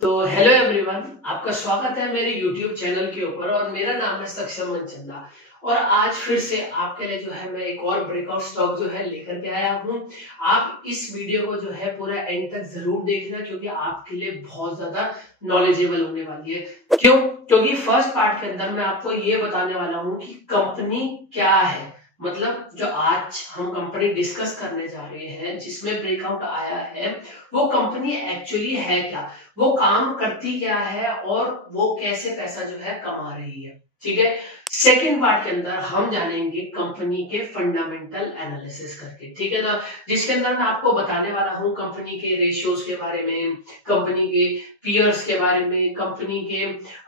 तो hello everyone, आपका स्वागत है मेरे YouTube चैनल के ऊपर और मेरा नाम है सक्षम मनचंदा। और आज फिर से आपके लिए जो है मैं एक और ब्रेकआउट स्टॉक जो है लेकर के आया हूं। आप इस वीडियो को जो है पूरा एंड तक जरूर देखना क्योंकि आपके लिए बहुत ज्यादा नॉलेजेबल होने वाली है। क्यों? क्योंकि फर्स्ट पार्ट के अंदर मैं आपको ये बताने वाला हूं कि कंपनी क्या है। मतलब जो आज हम कंपनी डिस्कस करने जा रहे हैं जिसमें ब्रेकआउट आया है, वो कंपनी एक्चुअली है क्या, वो काम करती क्या है और वो कैसे पैसा जो है कमा रही है। ठीक है। सेकेंड पार्ट के अंदर हम जानेंगे कंपनी के फंडामेंटल एनालिसिस करके। ठीक है ना, जिसके अंदर मैं आपको बताने वाला हूं कंपनी के रेशियोज के बारे में, कंपनी के पीयर्स के बारे में, कंपनी के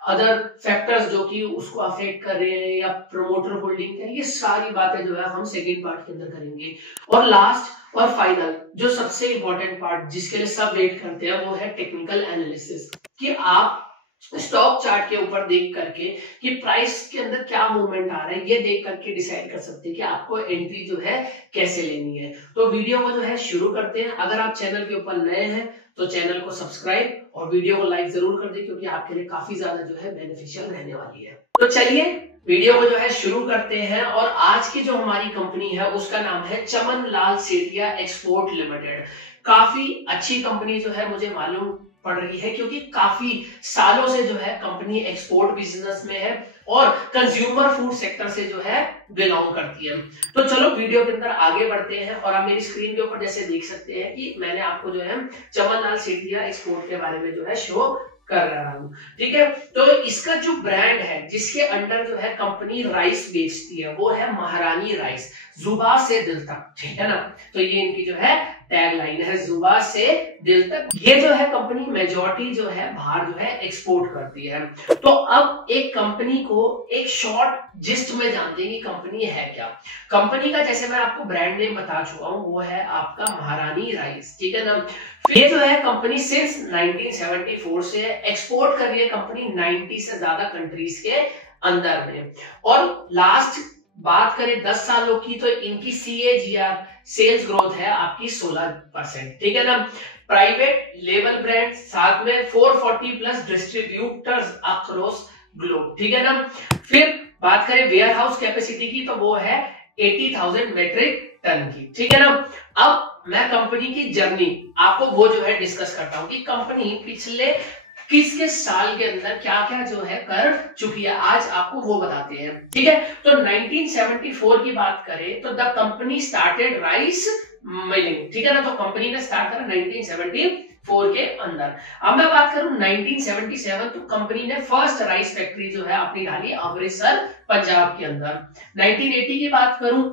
अदर फैक्टर्स जो कि उसको अफेक्ट कर रहे हैं या प्रमोटर होल्डिंग है, ये सारी बातें जो है हम सेकेंड पार्ट के अंदर करेंगे। और लास्ट और फाइनल जो सबसे इंपॉर्टेंट पार्ट जिसके लिए सब वेट करते हैं वो है टेक्निकल एनालिसिस, कि आप स्टॉक चार्ट के ऊपर देख करके कि प्राइस के अंदर क्या मूवमेंट आ रहा है, ये देख करके डिसाइड कर सकते हैं कि आपको एंट्री जो है कैसे लेनी है। तो वीडियो को जो है शुरू करते हैं। अगर आप चैनल के ऊपर नए हैं तो चैनल को सब्सक्राइब और वीडियो को लाइक जरूर कर दें क्योंकि आपके लिए काफी ज्यादा जो है बेनिफिशियल रहने वाली है। तो चलिए वीडियो को जो है शुरू करते हैं। और आज की जो हमारी कंपनी है उसका नाम है चमन लाल सेठिया एक्सपोर्ट लिमिटेड। काफी अच्छी कंपनी जो है मुझे मालूम पड़ रही है क्योंकि काफी सालों से जो है कंपनी एक्सपोर्ट बिजनेस में है और कंज्यूमर फूड सेक्टर से जो है बिलोंग करती है। तो चलो वीडियो के अंदर आगे बढ़ते हैं। और आप मेरी स्क्रीन के ऊपर जैसे देख सकते हैं कि मैंने आपको जो है चमन लाल सेठिया एक्सपोर्ट के बारे में जो है शो कर रहा हूं। ठीक है। तो इसका जो ब्रांड है जिसके अंडर जो है कंपनी राइस बेचती है वो है महारानी राइस, जुबा से दिल तक। ठीक है ना, तो ये इनकी जो है टैग लाइन है, जुबा से दिल तक। ये जो है कंपनी मेजॉरिटी जो है बाहर जो है एक्सपोर्ट करती है। तो अब एक कंपनी को एक शॉर्ट जिस्ट में जानते हैं कि कंपनी है क्या। कंपनी का जैसे मैं आपको ब्रांड नेम बता चुका हूं वो है आपका महारानी राइस। ठीक है ना। ये जो है कंपनी सिंस 1974 से एक्सपोर्ट कर रही है कंपनी 90 से ज्यादा कंट्रीज के अंदर में। और लास्ट बात करें 10 सालों की तो इनकी CAGR सेल्स ग्रोथ है आपकी 16%। ठीक है ना। प्राइवेट लेबल ब्रांड, साथ में 440 प्लस डिस्ट्रीब्यूटर्स अक्रॉस ग्लोब। ठीक है ना। फिर बात करें वेयर हाउस कैपेसिटी की तो वो है 80,000 मेट्रिक टन की। ठीक है ना। अब मैं कंपनी की जर्नी आपको वो जो है डिस्कस करता हूं कि कंपनी पिछले किसके साल के अंदर क्या क्या जो है कर चुकी है, आज आपको वो बताते हैं। ठीक है। तो 1974 की बात करें तो the company started rice milling. ठीक है ना। तो कंपनी ने स्टार्ट करा 1974 के अंदर। अब मैं बात करूं 1977 तो कंपनी ने फर्स्ट राइस फैक्ट्री जो है अपनी डाली अमृतसर पंजाब के अंदर। 1980 की बात करूं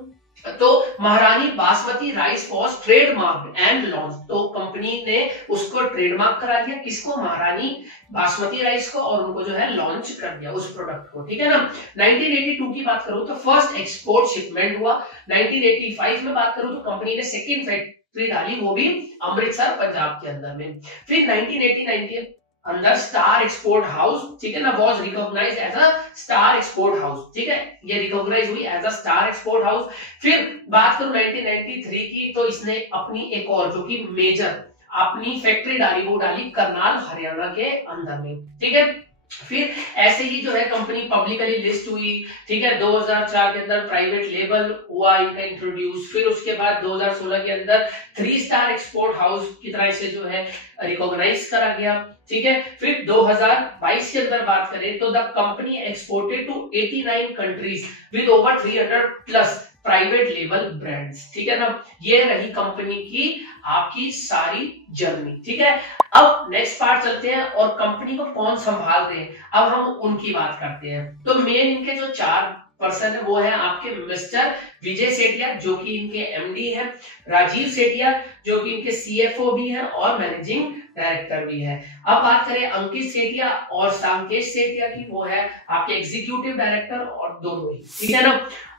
तो महारानी basmati rice was trademark and launch. तो कंपनी ने उसको ट्रेडमार्क करा दिया, किसको? महारानी बासमती राइस को, और उनको जो है लॉन्च कर दिया उस प्रोडक्ट को। ठीक है ना। 1982 की बात करूं तो फर्स्ट एक्सपोर्ट शिपमेंट हुआ। 1985 में बात करूं तो कंपनी ने सेकंड फैक्ट्री डाली, वो भी अमृतसर पंजाब के अंदर में। फिर 1989 के अंदर स्टार एक्सपोर्ट हाउस, ठीक है ना, was recognized as a star export house. ठीक है, ये रिकॉग्नाइज हुई as a star export house. फिर बात करूं 1993 की तो इसने अपनी एक और जो कि मेजर अपनी फैक्ट्री डाली, वो डाली करनाल हरियाणा के अंदर में। ठीक है। फिर ऐसे ही जो है कंपनी पब्लिकली लिस्ट हुई। ठीक है। 2004 के अंदर प्राइवेट लेबल हुआ इनका इंट्रोड्यूस। फिर उसके बाद 2016 के अंदर 3 स्टार एक्सपोर्ट हाउस की तरह से जो है रिकॉग्नाइज करा गया। ठीक है। फिर 2022 के अंदर बात करें तो the company exported to 89 countries with over 300 plus private label brands. ठीक है ना। ये रही कंपनी की आपकी सारी जर्नी। ठीक है। अब नेक्स्ट पार्ट चलते हैं और कंपनी को कौन संभाल रहे हैं, अब हम उनकी बात करते हैं। तो मेन इनके जो 4 पर्सन है वो है आपके मिस्टर विजय सेठिया जो कि इनके MD है, राजीव सेठिया जो कि इनके CFO भी है और मैनेजिंग डायरेक्टर भी है। अब बात करें अंकित सेठिया और सांकेश सेठिया की, वो है आपके एग्जीक्यूटिव डायरेक्टर और दोनों ही। ठीक है ना।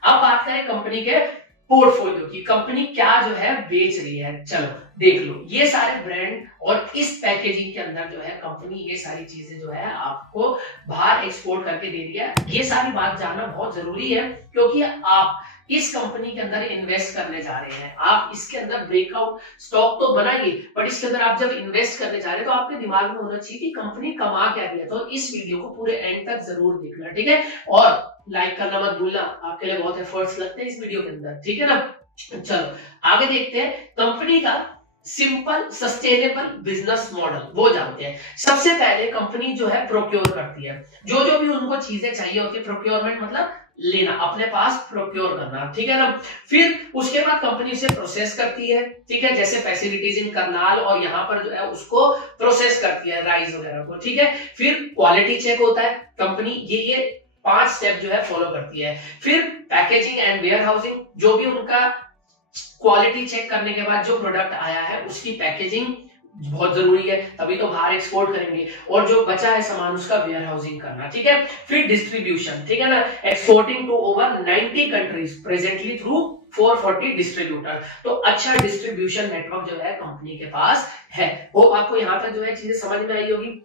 अब बात करें कंपनी के पोर्टफोलियो की कंपनी क्या जो है बेच रही है। चलो देख लो ये सारे ब्रांड और इस पैकेजिंग के अंदर जो है कंपनी ये सारी चीजें जो है आपको बाहर एक्सपोर्ट करके दे रही है। ये सारी बात जानना बहुत जरूरी है क्योंकि आप इस कंपनी के अंदर इन्वेस्ट करने जा रहे हैं। आप इसके अंदर ब्रेकआउट स्टॉक तो बनाइए, बट इसके अंदर आप जब इन्वेस्ट करने जा रहे हैं तो आपके दिमाग में होना चाहिए कि कंपनी कमा क्या रही है। तो इस वीडियो को पूरे एंड तक जरूर देखना, ठीक है। और लाइक करना मत भूलना, आपके लिए बहुत एफर्ट्स लगते हैं इस वीडियो के अंदर, ठीक है ना। चलो आगे देखते हैं कंपनी का सिंपल सस्टेनेबल बिजनेस मॉडल, वो जानते हैं। सबसे पहले कंपनी जो है प्रोक्योर करती है जो भी उनको चीजें चाहिए होती है। प्रोक्योरमेंट मतलब लेना, अपने पास प्रोक्योर करना, ठीक है ना। फिर उसके बाद कंपनी उसे प्रोसेस करती है, ठीक है, जैसे फैसिलिटीज इन करनाल और यहाँ पर जो है उसको प्रोसेस करती है राइस वगैरह को, ठीक है। फिर क्वालिटी चेक होता है, कंपनी ये 5 स्टेप जो है फॉलो करती है। फिर पैकेजिंग एंड वेयर हाउसिंग, जो भी उनका क्वालिटी चेक करने के बाद जो प्रोडक्ट आया है उसकी पैकेजिंग बहुत जरूरी है, तभी तो बाहर एक्सपोर्ट करेंगे। और जो बचा है सामान उसका वेयर हाउसिंग करना, ठीक है। फिर डिस्ट्रीब्यूशन, ठीक है ना, exporting to over 90 countries presently through 440 distributor. तो अच्छा डिस्ट्रीब्यूशन नेटवर्क जो है कंपनी के पास है। होप आपको यहाँ तक जो है चीजें समझ में आई होगी।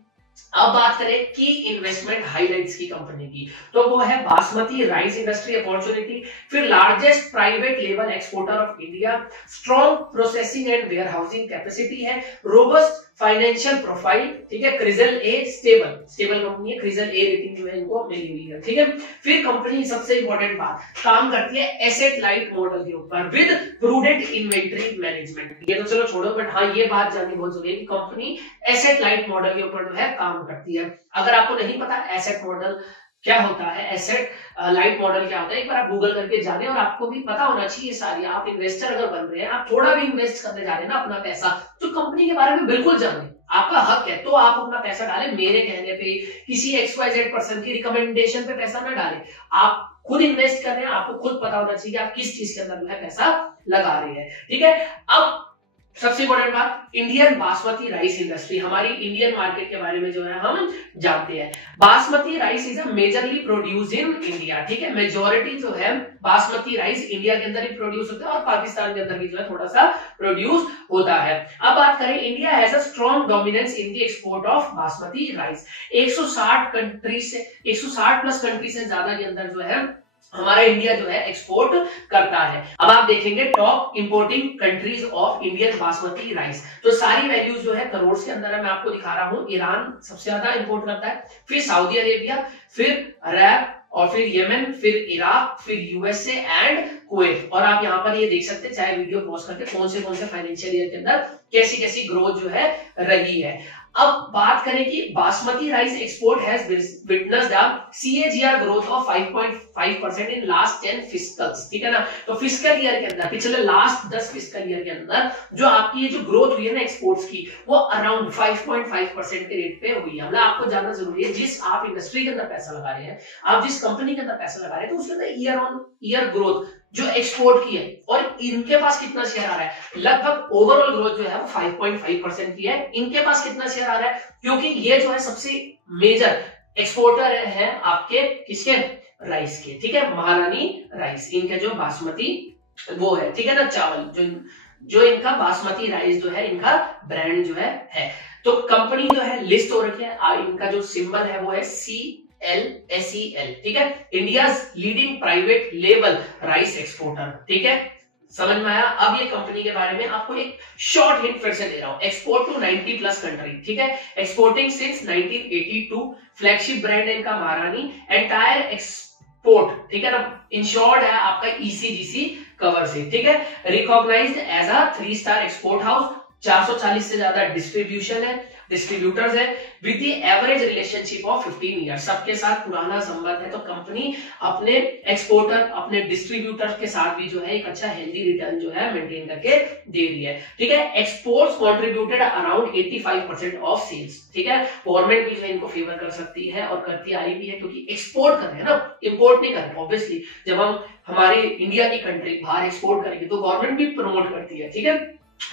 अब बात करें की इन्वेस्टमेंट हाइलाइट्स की कंपनी की, तो वो है बासमती राइस इंडस्ट्री अपॉर्चुनिटी, फिर largest private label exporter of India, strong processing and warehousing capacity है, रोबस्ट फाइनेंशियल प्रोफाइल, ठीक है, क्रिजल ए स्टेबल कंपनी है, क्रिजल ए रेटिंग जो है इनको मिली हुई है, ठीक है। फिर कंपनी सबसे इंपॉर्टेंट बात काम करती है एसेट लाइट मॉडल के ऊपर विद प्रूडेंट इन्वेंटरी मैनेजमेंट। ये तो चलो छोड़ो, बट हाँ ये बात जाननी बहुत जरूरी है कि कंपनी एसेट लाइट मॉडल के ऊपर जो है काम करती है। अगर आपको नहीं पता एसेट मॉडल क्या होता है, एसेट लाइट मॉडल क्या होता है, एक बार आप गूगल करके जाने, और आपको भी पता होना चाहिए सारी। आप इन्वेस्टर अगर बन रहे हैं, आप थोड़ा भी इन्वेस्ट करने जा रहे हैं ना अपना पैसा, तो कंपनी के बारे में बिल्कुल जाने, आपका हक है। तो आप अपना पैसा डालें, मेरे कहने पे, किसी XYZ पर्सन की रिकमेंडेशन पे पैसा ना डालें। आप खुद इन्वेस्ट कर रहे हैं, आपको खुद पता होना चाहिए कि आप किस चीज के अंदर जो है पैसा लगा रहे हैं, ठीक है। अब सबसे इंपॉर्टेंट बात, इंडियन बासमती राइस इंडस्ट्री, हमारी इंडियन मार्केट के बारे में जो है हम जानते हैं। Basmati rice is a majorly produce in India, ठीक है। मेजॉरिटी जो है बासमती राइस इंडिया के अंदर ही प्रोड्यूस होता है और पाकिस्तान के अंदर भी जो है थोड़ा सा प्रोड्यूस होता है। अब बात करें, India has a strong dominance in the export of basmati rice. 160 country से 160 प्लस कंट्री से ज्यादा के अंदर जो है हमारा इंडिया जो है एक्सपोर्ट करता है। अब आप देखेंगे top importing countries of Indian basmati rice, तो सारी वैल्यूज जो है करोड़ के अंदर है, मैं आपको दिखा रहा हूं। ईरान सबसे ज्यादा इंपोर्ट करता है, फिर सऊदी अरेबिया, फिर अरब, और फिर यमन, फिर इराक, फिर यूएसए एंड कुवैत। और आप यहाँ पर ये देख सकते हैं, चाहे वीडियो पॉज करके, कौन से फाइनेंशियल ईयर के अंदर कैसी कैसी ग्रोथ जो है रही है। अब बात करें कि basmati rice export has witnessed a CAGR growth of 5.5% in last 10 फिस्कल्स, ठीक है ना। तो फिस्कल ईयर के अंदर, पिछले लास्ट 10 फिस्कल ईयर के अंदर जो आपकी ये जो ग्रोथ हुई है ना एक्सपोर्ट्स की, वो अराउंड 5.5% के रेट पे हुई है। मतलब आपको जानना जरूरी है, जिस आप इंडस्ट्री के अंदर पैसा लगा रहे हैं, आप जिस कंपनी के अंदर पैसा लगा रहे हैं, तो उसके अंदर ईयर ऑन ईयर ग्रोथ जो एक्सपोर्ट की है, और इनके पास कितना शेयर आ रहा है, लगभग ओवरऑल ग्रोथ जो है वो 5.5% की है। इनके पास कितना शेयर आ रहा है, क्योंकि ये जो है सबसे मेजर एक्सपोर्टर है आपके किसके, राइस के, ठीक है, महारानी राइस, इनके जो बासमती वो है, ठीक है ना, चावल जो इनका बासमती राइस जो है इनका ब्रांड जो है। तो कंपनी जो है लिस्ट हो रखी है, इनका जो सिंबल है वो है CLSEL, ठीक है, India leading private label rice exporter, ठीक है, समझ में आया। अब ये कंपनी के बारे में आपको एक शॉर्ट हिंट फिर से दे रहा हूं। एक्सपोर्ट टू 90 प्लस कंट्री, ठीक है, एक्सपोर्टिंग सिंस 1982, फ्लैगशिप ब्रांड है इनका महारानी, एंटायर एक्सपोर्ट, ठीक है ना, इंश्योर्ड है आपका ECGC कवर से, ठीक है, recognized as a 3 star export house, 440 से ज्यादा डिस्ट्रीब्यूटर्स है, with the average relationship of 15 years, सबके साथ पुराना संबंध है। तो कंपनी अपने एक्सपोर्टर, अपने डिस्ट्रीब्यूटर के साथ भी जो है एक अच्छा हेल्दी रिटर्न जो है मेंटेन करके दे रही है, ठीक है। Exports contributed around 85% of sales, ठीक है। गवर्नमेंट भी जो है इनको फेवर कर सकती है और करती आई भी है, क्योंकि एक्सपोर्ट कर रहे हैं ना, इंपोर्ट नहीं कर रहे। ऑब्वियसली जब हम हमारे इंडिया की कंट्री बाहर एक्सपोर्ट करेंगे तो गवर्नमेंट भी प्रमोट करती है, ठीक है।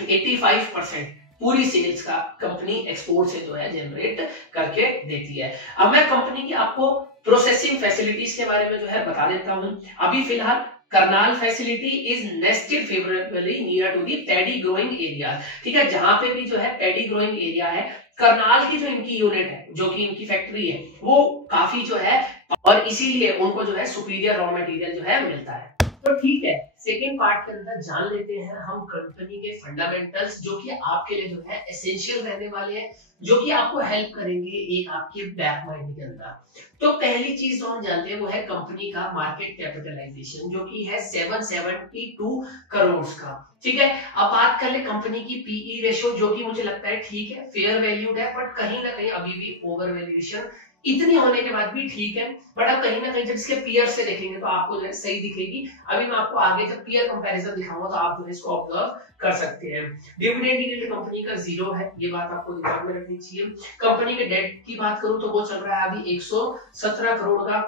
85% पूरी सेल्स का कंपनी एक्सपोर्ट से जो है जनरेट करके देती है। अब मैं कंपनी की आपको प्रोसेसिंग फैसिलिटीज के बारे में जो है बता देता हूं। अभी फिलहाल Karnal facility is nested favourably near to the paddy growing area. ठीक है, जहां पे भी जो है पैडी ग्रोइंग एरिया है, करनाल की जो इनकी यूनिट है, जो कि इनकी फैक्ट्री है, वो काफी जो है, और इसीलिए उनको जो है सुपीरियर रॉ मटेरियल जो है मिलता है। तो ठीक है, सेकेंड पार्ट के अंदर जान लेते हैं हम कंपनी के फंडामेंटल्स, जो कि आपके लिए जो है एसेंशियल रहने वाले हैं, जो कि आपको हेल्प करेंगे एक आपके बैक माइंड के अंदर। तो पहली चीज जो हम जानते हैं वो है कंपनी का मार्केट कैपिटलाइजेशन, जो कि है 772 करोड़ का। ठीक है, अब बात कर ले कंपनी की पीई रेशियो, जो कि मुझे लगता है ठीक है, फेयर वैल्यूड है, बट कहीं ना कहीं अभी भी ओवर वैल्यूएशन इतनी होने के बाद भी ठीक है, बट अब कहीं ना कहीं जब इसके पीयर से देखेंगे तो आपको जो है सही दिखेगी। अभी मैं आपको आगे जब पीयर कंपैरिजन दिखाऊंगा तो आप जो है इसको ऑब्जर्व कर सकते हैं। डिविडेंड यील्ड कंपनी का 0 है, ये बात आपको दिमाग में रखनी चाहिए। कंपनी के डेट की बात करूं तो वो चल रहा है अभी 117 करोड़ का।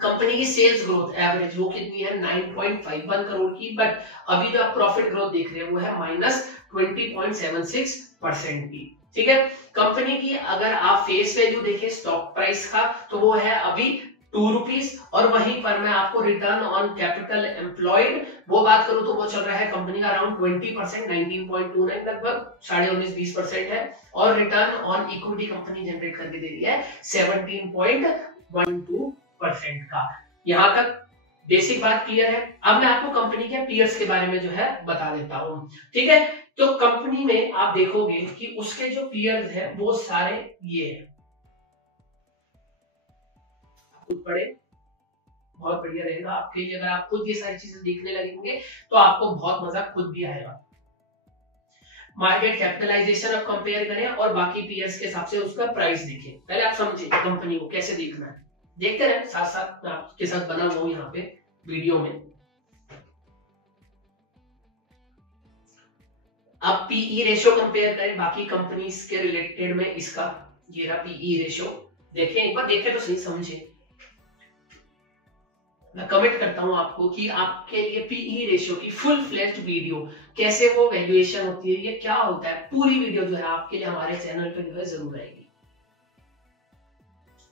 कंपनी की सेल्स ग्रोथ एवरेज वो कितनी है, 9.51 करोड़ की, बट अभी जो आप प्रॉफिट ग्रोथ देख रहे हैं वो है -20.76% की। ठीक है, कंपनी की अगर आप फेस वैल्यू देखें स्टॉक प्राइस का तो वो है अभी 2 रुपीज, और वहीं पर मैं आपको रिटर्न ऑन कैपिटल एम्प्लॉयड वो बात करूं तो वो चल रहा है कंपनी का अराउंड 20%, 19.29 लगभग 19.5% है, और return on equity company generate करके दे रही है 17.12% का। यहां तक बेसिक बात क्लियर है। अब मैं आपको कंपनी के पीयर्स के बारे में जो है बता देता हूं। ठीक है, तो कंपनी में आप देखोगे कि उसके जो पीयर्स हैं वो सारे ये हैं, खुद पढ़े, बहुत बढ़िया रहेगा आपके लिए। अगर आप खुद ये सारी चीजें देखने लगेंगे तो आपको बहुत मजा खुद भी आएगा। मार्केट कैपिटलाइजेशन आप कंपेयर करें और बाकी पीयर्स के हिसाब से उसका प्राइस देखें। पहले आप समझिए कंपनी को कैसे देखना है, देखते रहे साथ साथ, मैं आपके साथ बना हुआ हूं यहाँ पे वीडियो में। अब पीई रेशियो कंपेयर करें बाकी कंपनीज के रिलेटेड में, इसका ये रहा पीई रेशियो, देखें एक बार, देखें तो सही, समझे। मैं कमिट करता हूं आपको कि आपके लिए पीई रेशियो की फुल फ्लेज्ड वीडियो, कैसे वो वैल्यूएशन होती है, ये क्या होता है, पूरी वीडियो जो है आपके लिए हमारे चैनल पे जो है जरूर आएगी।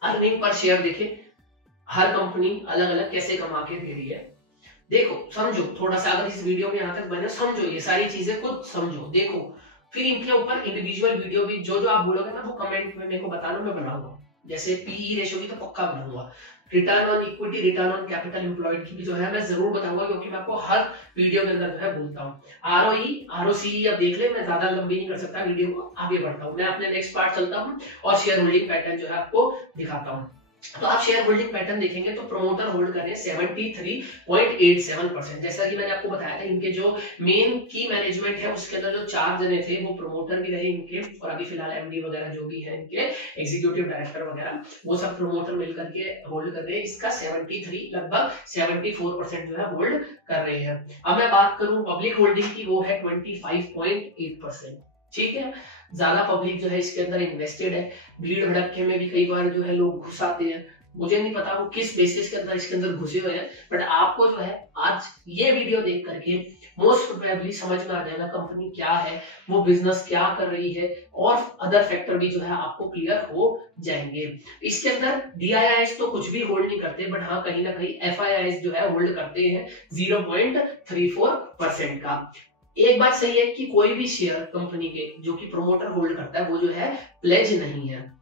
अर्निंग पर शेयर देखें, हर कंपनी अलग अलग कैसे कमा के दे रही है, देखो समझो थोड़ा सा, अगर इस वीडियो में यहां तक बने समझो, ये सारी चीजें खुद समझो, देखो, फिर इनके ऊपर इंडिविजुअल वीडियो भी जो आप बोलोगे ना वो कमेंट में मेरे को बताना, मैं बनाऊंगा। जैसे पीई रेशियो की तो पक्का बनाऊंगा, return on equity, return on capital employed की भी जो है मैं जरूर बताऊंगा, क्योंकि मैं आपको हर वीडियो के अंदर जो है बोलता हूँ। आरओई, आरओसी अब देख ले, मैं ज्यादा लंबी नहीं कर सकता वीडियो को, आगे बढ़ता हूँ मैं, अपने नेक्स्ट पार्ट चलता हूँ और शेयर होल्डिंग पैटर्न जो है आपको दिखाता हूँ। तो आप शेयर होल्डिंग पैटर्न देखेंगे तो प्रमोटर होल्ड कर रहे हैं 73.87%। जैसा कि मैंने आपको बताया था, इनके जो मेन की मैनेजमेंट है उसके अंदर जो 4 जने थे वो प्रमोटर भी रहे इनके, और अभी फिलहाल एमडी वगैरह जो भी है इनके, एग्जीक्यूटिव डायरेक्टर वगैरह, वो सब प्रमोटर मिलकर के होल्ड कर रहे हैं। इसका 73 लगभग 74% जो है होल्ड कर रहे हैं। अब मैं बात करूं पब्लिक होल्डिंग की, वो है 25.8%। ठीक है, ज्यादा पब्लिक जो है इसके अंदर इन्वेस्टेड है। भीड़ भड़के में भी कई बार जो है लोग घुस आते हैं, मुझे नहीं पता वो किस बेसिस के अंदर इसके अंदर घुसे हुए हैं, बट आपको जो है आज ये वीडियो देख करके मोस्ट प्रोबेबली समझ में आ जाएगा कंपनी क्या है, वो बिजनेस क्या कर रही है, और अदर फैक्टर भी जो है आपको क्लियर हो जाएंगे। इसके अंदर डीआईआईएस तो कुछ भी होल्ड नहीं करते, बट हाँ कहीं ना कहीं एफआईआईएस जो है होल्ड करते हैं 0.34% का। एक बात सही है कि कोई भी शेयर कंपनी के जो कि प्रमोटर होल्ड करता है वो जो है प्लेज नहीं है।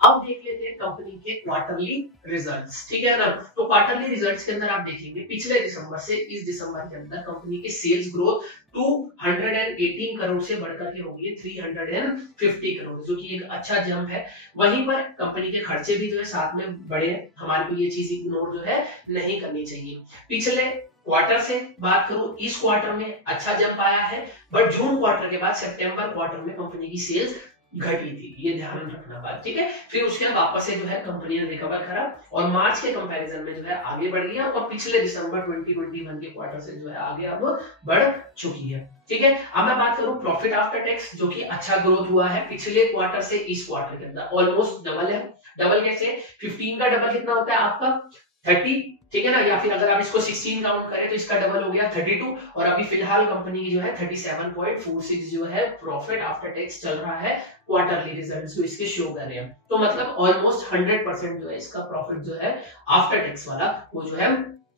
अब देख लेते हैं कंपनी के क्वार्टरली रिजल्ट्स। ठीक है ना, तो क्वार्टरली रिजल्ट्स के अंदर आप देखेंगे पिछले दिसंबर से इस दिसंबर के अंदर कंपनी की सेल्स ग्रोथ 218 करोड़ से बढ़कर के होगी 350 करोड़, जो कि एक अच्छा जंप है। वहीं पर कंपनी के खर्चे भी जो है साथ में बढ़े हैं, हमारे को ये चीज इग्नोर जो है नहीं करनी चाहिए। पिछले क्वार्टर से बात करूं, इस क्वार्टर में अच्छा जंप आया है, बट जून क्वार्टर के बाद सितंबर क्वार्टर में कंपनी की सेल्स घटी थी, ये ध्यान रखना बात। ठीक है, फिर उसके बाद वापस से जो है कंपनी ने रिकवर करा और मार्च के कंपैरिजन में जो है आगे बढ़ गया, और पिछले दिसंबर 2021 के क्वार्टर से जो है आगे अब बढ़ चुकी है। ठीक है, अब मैं बात करूं प्रॉफिट आफ्टर टैक्स, जो कि अच्छा ग्रोथ हुआ है पिछले क्वार्टर से इस क्वार्टर के अंदर, ऑलमोस्ट डबल है। डबल कैसे, 15 का डबल कितना होता है आपका 30, ठीक है ना, या फिर अगर आप इसको 16 काउंट करें तो इसका डबल हो गया 32, और अभी फिलहाल कंपनी की जो है 37.46 जो है प्रॉफिट आफ्टर टैक्स चल रहा है। क्वार्टरली रिजल्ट्स जो इसके शो कर रहे हैं, तो मतलब ऑलमोस्ट 100% जो है इसका प्रॉफिट जो है आफ्टर टैक्स वाला वो जो है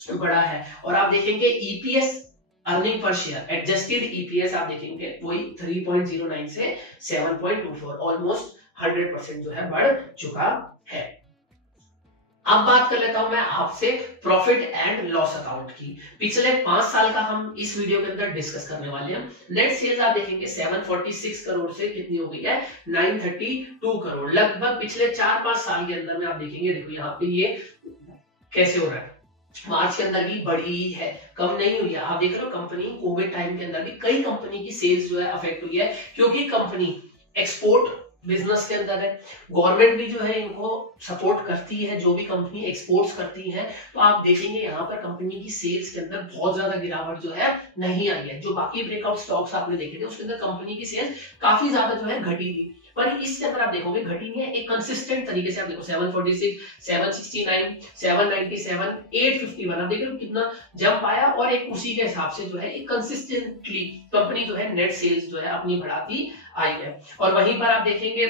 बढ़ा है। और आप देखेंगे EPS earning per share adjusted EPS आप देखेंगे वही 3.09 से 7.24 ऑलमोस्ट 100% जो है बढ़ चुका है। अब बात कर लेता हूं मैं आपसे प्रॉफिट एंड लॉस अकाउंट की। पिछले 5 साल का हम इस वीडियो के अंदर डिस्कस करने वाले हैं। नेट सेल्स आप देखेंगे 746 करोड़ से कितनी हो गई है 932 करोड़। लगभग पिछले 4-5 साल के अंदर में आप देखेंगे, देखो यहाँ पे ये कैसे हो रहा है, मार्च के अंदर भी बढ़ी है, कम नहीं हुई है। आप देख रहे हो कंपनी कोविड टाइम के अंदर भी कई कंपनी की सेल्स जो है अफेक्ट हुई है, क्योंकि कंपनी एक्सपोर्ट बिजनेस के अंदर है। गवर्नमेंट भी जो है इनको सपोर्ट करती है, जो भी कंपनी एक्सपोर्ट्स करती है। तो आप देखेंगे यहाँ पर कंपनी की सेल्स के अंदर बहुत ज्यादा गिरावट जो है नहीं आई है। जो बाकी ब्रेकआउट स्टॉक्स आपने देखे थे उसके अंदर कंपनी की सेल्स काफी ज्यादा जो है घटी थी, पर इसके अंदर आप देखोगे घटी नहीं है, एक कंसिस्टेंट तरीके से। आप देखो 746, 769, 797, 851 आप देख रहे हो कितना जंप आया, और एक उसी के हिसाब से जो है एक कंसिस्टेंटली कंपनी जो है नेट सेल्स जो है अपनी बढ़ाती आई है। और वहीं पर आप देखेंगे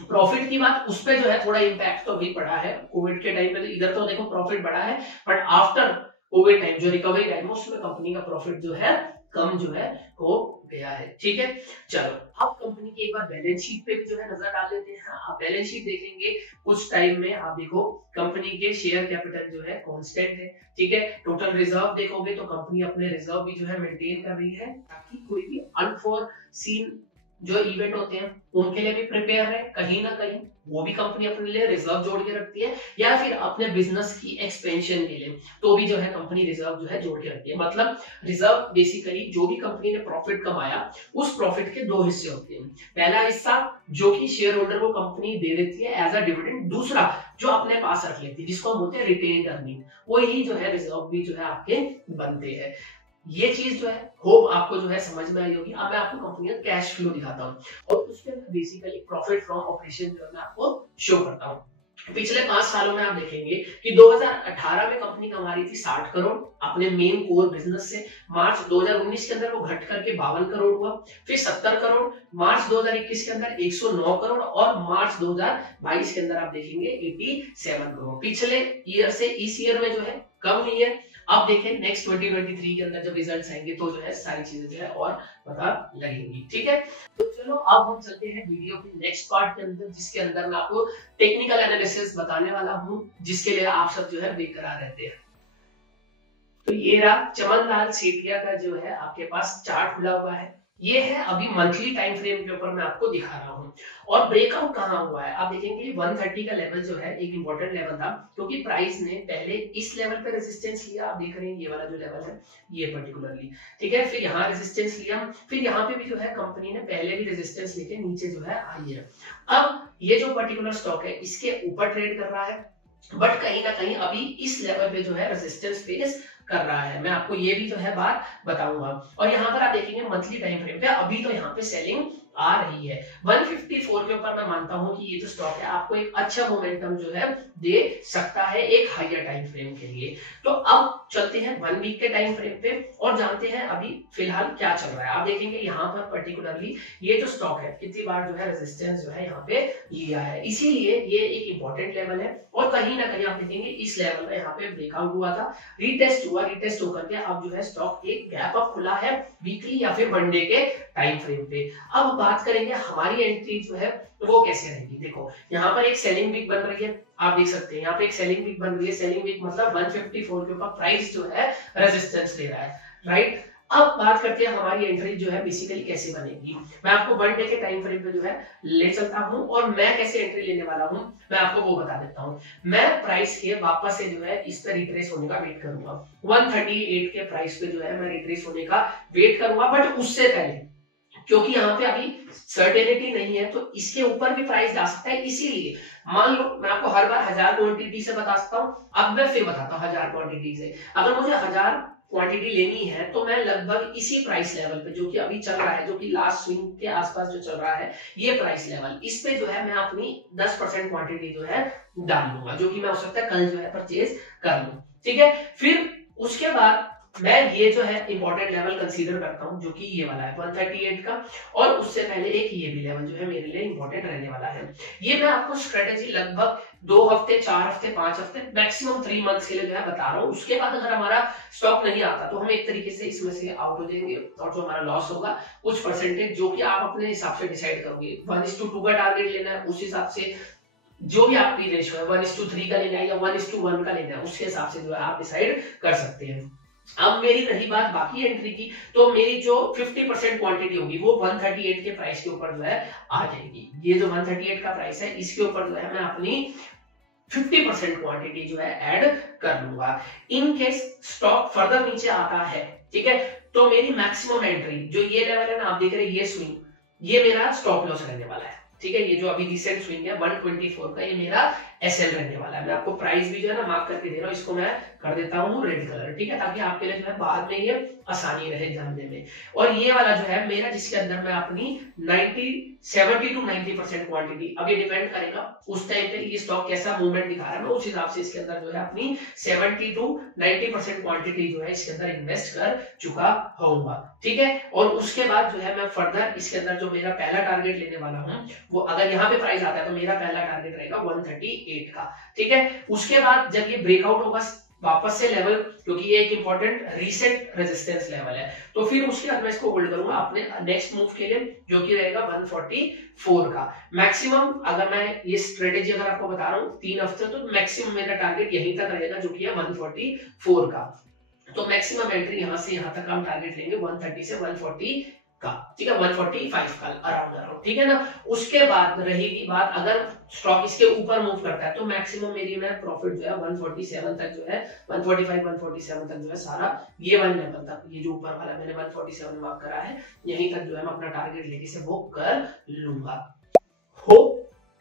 प्रॉफिट की बात, उस पर जो है थोड़ा इम्पैक्ट तो भी पड़ा है कोविड के टाइम पे। इधर तो देखो प्रॉफिट बढ़ा है, बट आफ्टर कोविड टाइम जो रिकवरी टाइम उसमें कंपनी का प्रॉफिट जो है कम जो है हो गया है। ठीक है, चलो अब कंपनी की एक बार बैलेंस शीट पे भी जो है नजर डाल लेते हैं। आप बैलेंस शीट देखेंगे कुछ टाइम में, आप देखो कंपनी के शेयर कैपिटल जो है कांस्टेंट है। ठीक है, टोटल रिजर्व देखोगे तो कंपनी अपने रिजर्व भी जो है मेंटेन कर रही है, ताकि कोई भी अनफोरसीन जो इवेंट होते हैं उनके लिए भी प्रिपेयर है। कहीं ना कहीं वो भी कंपनी अपने लिए रिजर्व जोड़ के रखती है, या फिर अपने बिजनेस की एक्सपेंशन के लिए तो भी जो है कंपनी रिजर्व जो है जोड़ के रखती है। मतलब रिजर्व बेसिकली जो भी कंपनी ने प्रॉफिट कमाया उस प्रॉफिट के 2 हिस्से होते हैं। पहला हिस्सा जो कि शेयर होल्डर को कंपनी दे देती है एज अ डिविडेंड, दूसरा जो अपने पास रख लेती है जिसको हम बोलते हैं रिटेन्ड अर्निंग, वही जो है रिजर्व भी जो है आपके बनते हैं। ये चीज जो है होप आपको जो है समझ में आई होगी। अब मैं आपको कंपनी का कैश फ्लो दिखाता हूँ, और उसके अंदर बेसिकली प्रॉफिट फ्रॉम ऑपरेशन जो है मैं आपको शो करता हूँ। पिछले 5 सालों में आप देखेंगे कि 2018 में कंपनी कमा रही थी 60 करोड़ अपने मेन कोर बिजनेस से। मार्च 2019 के अंदर वो घट करके 52 करोड़ हुआ, फिर 70 करोड़, मार्च 2021 के अंदर 109 करोड़, और मार्च 2022 के अंदर आप देखेंगे 87 करोड़। पिछले ईयर से इस ईयर में जो है कम नहीं है। अब देखें नेक्स्ट 2023 के अंदर जब रिजल्ट्स आएंगे तो जो है सारी चीजें जो है और पता लगेंगी। ठीक है, तो चलो अब हम चलते हैं वीडियो के नेक्स्ट पार्ट के अंदर, जिसके अंदर मैं आपको टेक्निकल एनालिसिस बताने वाला हूं, जिसके लिए आप सब जो है बेकरार रहते हैं। तो ये रहा चमनलाल सेठिया का जो है आपके पास चार्ट खुला हुआ है। ये है अभी मंथली टाइम फ्रेम के ऊपर मैं आपको दिखा रहा हूँ। और ब्रेकआउट कहाँ हुआ है आप देखेंगे 130 का लेवल जो है एक इंपॉर्टेंट लेवल था, क्योंकि प्राइस ने पहले इस लेवल पे रेजिस्टेंस लिया। आप देख रहे हैं ये वाला जो लेवल है ये पर्टिकुलरली, ठीक है, फिर यहाँ रेजिस्टेंस लिया, फिर यहाँ पे भी जो है कंपनी ने पहले भी रेजिस्टेंस लेके नीचे जो है आई है। अब ये जो पर्टिकुलर स्टॉक है इसके ऊपर ट्रेड कर रहा है, बट कहीं ना कहीं अभी इस लेवल पे जो है रेजिस्टेंस फेस कर रहा है। मैं आपको ये भी जो है बात बताऊंगा। और यहाँ पर आप देखेंगे मंथली टाइम फ्रेम पे अभी तो यहाँ पे सेलिंग आ रही है 154 के ऊपर। मैं मानता हूं कि ये जो स्टॉक है आपको एक अच्छा मोमेंटम जो है दे सकता है एक हायर टाइम फ्रेम के लिए। तो अब चलते हैं 1 वीक के टाइम फ्रेम पे और जानते हैं अभी फिलहाल क्या चल रहा है। आप देखेंगे यहाँ पर पर्टिकुलरली ये जो स्टॉक है कितनी बार जो है रेजिस्टेंस जो है यहाँ पे लिया है, इसीलिए ये एक इंपॉर्टेंट लेवल है। और कहीं ना कहीं आप देखेंगे इस लेवल में यहाँ पे ब्रेकआउट हुआ था, रिटेस्ट हुआ, रिटेस्ट होकर के अब जो है स्टॉक एक गैप अप खुला है वीकली या फिर 1 डे के टाइम फ्रेम पे। अब बात करेंगे हमारी एंट्री जो है वो कैसे रहेगी। देखो यहाँ पर एक सेलिंग वीक बन रही है, आप देख सकते हैं यहाँ पे एक सेलिंग वीक बन रही है। सेलिंग वीक मतलब 154 के ऊपर प्राइस जो है रेजिस्टेंस ले रहा है, राइट। अब बात करते हैं हमारी एंट्री जो है बेसिकली कैसे बनेगी। मैं आपको 1 डे के टाइम फ्रेम पे जो है ले चलता हूं और मैं कैसे एंट्री लेने वाला हूं मैं आपको वो बता देता हूं। मैं प्राइस के वापस से जो है इस पर रिट्रेस होने का वेट करूंगा। 138 के प्राइस पे जो है मैं रिट्रेस होने का वेट करूंगा, बट उससे पहले क्योंकि यहाँ पे अभी सर्टेनिटी नहीं है तो इसके ऊपर भी प्राइस जा सकता है। इसीलिए मान लो मैं आपको हर बार 1000 क्वांटिटी से बता सकता हूँ, अब मैं फिर बताता हूँ 1000 क्वांटिटी से। अगर मुझे 1000 क्वांटिटी लेनी है तो मैं लगभग इसी प्राइस लेवल पे जो कि अभी चल रहा है, जो कि लास्ट स्विंग के आसपास जो चल रहा है ये प्राइस लेवल, इस पे जो है मैं अपनी 10% क्वांटिटी जो है डाल लूंगा, जो कि मैं हो सकता है कल जो है परचेज कर लूं। ठीक है, फिर उसके बाद मैं ये जो है इंपॉर्टेंट लेवल कंसीडर करता हूं, जो कि ये वाला है 138 का, और उससे पहले एक ये भी लेवल जो है मेरे लिए इंपॉर्टेंट रहने वाला है। ये मैं आपको स्ट्रेटेजी लगभग 2 हफ्ते, 4 हफ्ते, 5 हफ्ते, मैक्सिमम 3 मंथ्स के लिए जो है बता रहा हूँ। उसके बाद अगर हमारा स्टॉक नहीं आता तो हम एक तरीके से इसमें से आउट हो जाएंगे, और जो हमारा लॉस होगा कुछ परसेंटेज जो कि आप अपने हिसाब से डिसाइड करोगे। 1:2 का टारगेट लेना है, उस हिसाब से जो भी आपकी रेशियो है 1:3 का लेना है या 1:1 का लेना है, उसके हिसाब से जो है आप डिसाइड कर सकते हैं। अब मेरी रही बात बाकी एंट्री की, तो मेरी जो 50% क्वांटिटी होगी वो 138 के प्राइस के ऊपर जो है आ जाएगी। ये जो 138 का प्राइस है इसके ऊपर जो है मैं अपनी 50% क्वांटिटी जो है ऐड कर लूंगा। इन केस स्टॉक फर्दर नीचे आता है, ठीक है, तो मेरी मैक्सिमम एंट्री जो ये लेवल है ना, आप देख रहे हैं ये स्विंग, ये मेरा स्टॉप लॉस रहने वाला है, ठीक है। ये जो अभी रिसेंट स्विंग है 124 का, ये मेरा एसएल रहने वाला है। मैं आपको प्राइस भी जो है ना मार्क करके दे रहा हूँ, इसको मैं कर देता हूँ रेड कलर, ठीक है, ताकि आपके लिए जो है बाद में ये आसानी रहे जानने में। और ये वाला जो है मेरा, जिसके अंदर मैं अपनी 70 to 90% क्वांटिटी, अब ये डिपेंड करेगा उस टाइम पे ये स्टॉक कैसा मूवमेंट दिखा रहा है, मैं उस हिसाब से इसके अंदर जो है अपनी 70 to 90% क्वांटिटी जो है इसके अंदर इन्वेस्ट कर चुका होऊंगा, ठीक है। और उसके बाद जो है मैं फर्दर इसके अंदर जो मेरा पहला टारगेट लेने वाला हूँ, वो अगर यहाँ पे प्राइस आता है तो मेरा पहला टारगेट रहेगा 138 का, ठीक है। उसके बाद जब ये ब्रेकआउट होगा वापस से लेवल, क्योंकि ये एक इंपॉर्टेंट रीसेट रेजिस्टेंस लेवल है, तो फिर उसके बाद मैं इसको होल्ड करूंगा अपने नेक्स्ट मूव के लिए, जो कि रहेगा 144 का मैक्सिमम। अगर मैं ये स्ट्रेटेजी अगर आपको बता रहा हूँ 3 हफ्ते, तो मैक्सिमम मेरा टारगेट यहीं तक रहेगा, जो कि है 144 का। तो मैक्सिमम एंट्री यहां से यहां तक हम टारगेट लेंगे 130 से 140 का, ठीक है, 145 का अराउंड, ठीक है ना। उसके बाद रहेगी बात, अगर स्टॉक इसके ऊपर मूव करता है तो मैक्सिमम मेरी मैं प्रॉफिट जो है 147 तक जो है, 145 147 तक जो है सारा ये वाला लेवल तक, ये जो ऊपर वाला मैंने 147 मार्क करा है, यहीं तक जो है मैं अपना टारगेट लेके से वो कर लूंगा। हो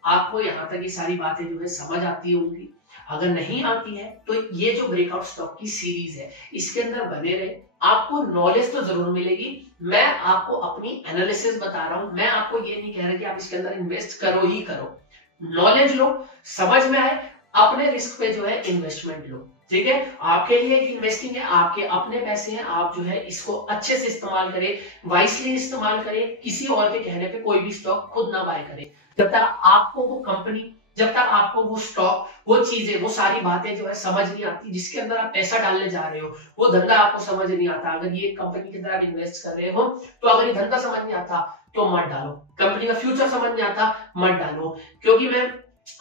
आपको यहाँ तक ये सारी बातें जो है समझ आती होंगी। अगर नहीं आती है तो ये जो ब्रेकआउट स्टॉक की सीरीज है इसके अंदर बने रहे, आपको नॉलेज तो जरूर मिलेगी। मैं आपको अपनी एनालिसिस बता रहा हूं, मैं आपको ये नहीं कह रहा कि आप इसके अंदर इन्वेस्ट करो ही करो। नॉलेज लो, समझ में आए, अपने रिस्क पे जो है इन्वेस्टमेंट लो, ठीक है। आपके लिए इन्वेस्टिंग है, आपके अपने पैसे हैं, आप जो है इसको अच्छे से इस्तेमाल करें, वाइसली इस्तेमाल करें, किसी और के कहने पे कोई भी स्टॉक खुद ना बाय करें। जब तक आपको वो कंपनी, जब तक आपको वो स्टॉक, वो चीजें, वो सारी बातें जो है समझ नहीं आती, जिसके अंदर आप पैसा डालने जा रहे हो, वो धंधा आपको समझ नहीं आता। अगर ये कंपनी के अंदर आप इन्वेस्ट कर रहे हो, तो अगर ये धंधा समझ नहीं आता तो मत डालो, कंपनी का फ्यूचर समझ नहीं आता मत डालो, क्योंकि मैं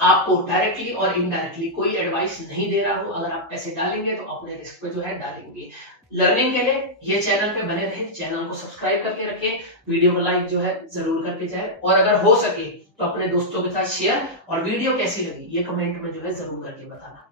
आपको डायरेक्टली और इनडायरेक्टली कोई एडवाइस नहीं दे रहा हूं। अगर आप पैसे डालेंगे तो अपने रिस्क पे जो है डालेंगे। लर्निंग के लिए ये चैनल पे बने रहे, चैनल को सब्सक्राइब करके रखें, वीडियो को लाइक जो है जरूर करके जाए, और अगर हो सके तो अपने दोस्तों के साथ शेयर, और वीडियो कैसी लगी ये कमेंट में जो है जरूर करके बताना।